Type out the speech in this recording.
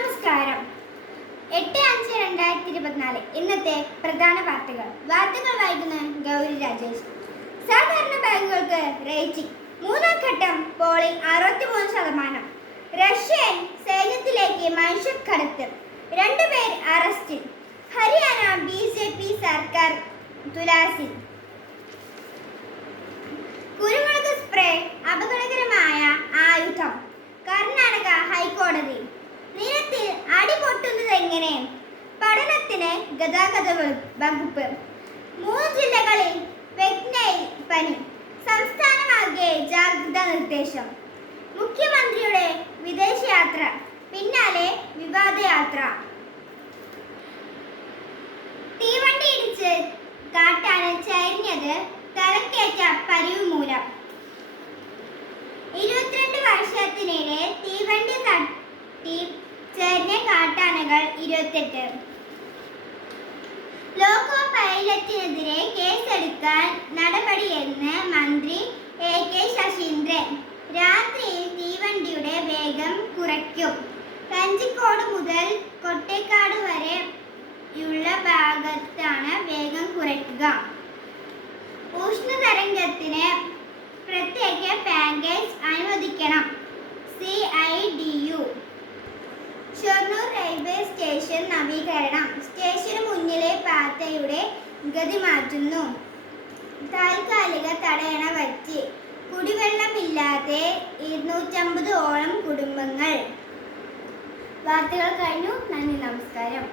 നമസ്കാരം. 8/5/2024 ഇന്നത്തെ പ്രധാന വാർത്തകൾ വായിക്കുന്ന ഗൗരി രാജേഷ്. സാധാരണ ബാങ്കുകൾക്ക് റേറ്റിംഗ്. മൂന്നാം ഘട്ടം പോളിംഗ് 63%. റഷ്യൻ സൈന്യത്തിലേക്ക് മനുഷ്യക്കടത്ത്. 2 പേർ അറസ്റ്റിൽ. ഹരിയാന BJP സർക്കാർ തുലാസിൽ. കുരുമുളക് സ്പ്രേ അപകടകരമായ ആയുധം. കർണാടക ഹൈക്കോടതി. നിരത്തിൽ അടിപൊട്ടുന്നതെങ്ങനെ? പഠനത്തിന് ഗതാഗത വകുപ്പ്. 3 ജില്ലകളിൽ വെറ്റ്നറി പനി. സംസ്ഥാനമാകെ ജാഗ്രതാ നിർദ്ദേശം. മുഖ്യമന്ത്രിയുടെ വിദേശയാത്ര പിന്നാലെ വിവാദയാത്ര. തീവണ്ടി ഇടിച്ച് കാട്ടാന ചരിഞ്ഞത് തലക്കേറ്റ പരിവ് മൂലം. 22 വർഷത്തിനിടെ തീവണ്ടി തട്ടി ചരിഞ്ഞ കാട്ടാനകൾ 28. ലോക്കോ പൈലറ്റിനെതിരെ കേസെടുക്കാൻ നടപടിയെന്ന് മന്ത്രി AK ശശീന്ദ്രൻ. രാത്രിയിൽ തീവണ്ടിയുടെ വേഗം കുറയ്ക്കും. കഞ്ചിക്കോട് മുതൽ കൊട്ടേക്കാട് വരെയുള്ള ഭാഗത്താണ് വേഗം കുറയ്ക്കുക. ഉഷ്ണതരംഗത്തിന് പ്രത്യേക പാക്കേജ് അനുവദിക്കണം. CIDU. ഷൊർണൂർ റെയിൽവേ സ്റ്റേഷൻ നവീകരണം. സ്റ്റേഷന് മുന്നിലെ പാതയുടെ ഗതി മാറ്റുന്നു. താൽക്കാലിക തടയണ വച്ച്. കുടിവെള്ളമില്ലാതെ 250ഓളം കുടുംബങ്ങൾ. വാർത്തകൾ കഴിഞ്ഞു. നന്ദി, നമസ്കാരം.